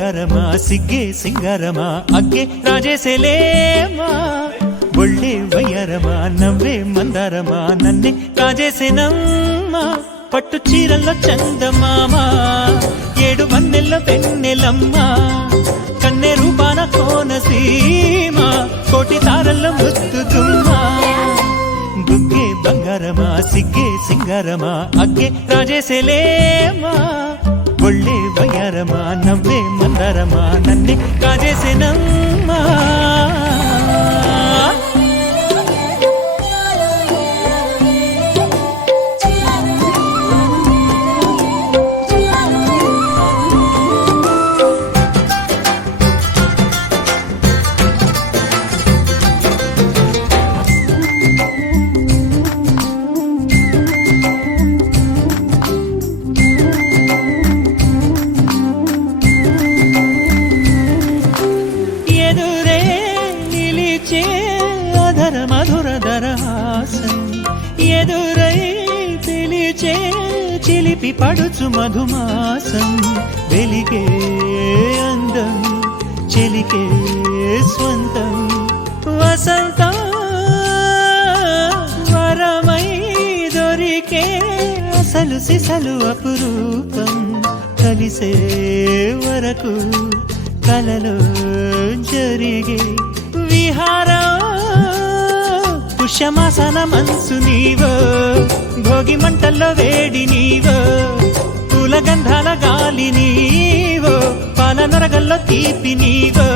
ಬಂಗಾರಮ್ಮ ಸಿಗ್ಗೆ ಸಿಂಗಾರಮ್ಮ ಅಗ್ಗೆ ರಾಜೇಸೆಲೇಮಾ ಒಳ್ಳೆ వయ్యారమా నవ్వే మందారమా నన్నే కాజేసేనమ్మా పట్టు చీరల్లో చందమామ ఏడు వన్నెల్లో వెన్నెలమ్మ కన్నె రూపాన కోనసీమ కోటి తారల్లో ముద్దుతుమ్మా బుగ్గే బంగారమా సిగ్గే సింగారమా అగ్గే రాజేసెలేమా ఒళ్ళే వయ్యారమా నవ్వే మందారమా నన్నే కాజేసేనమ్మా ఎదురై పిలిచే చిలిపి పడుచు మధుమాసం వెలిగే అందం చెలికే స్వంతం వసంతం వరమై దొరికే అసలు సిసలు అపురూపం కలిసే వరకు కలలో జరిగే విహారం పుష్యమాసన మనసు నీవో భోగి మంటల్లో వేడి నీవో పూల గంధాల గాలి నీవో పాల నరగల్లో తీపి నీవో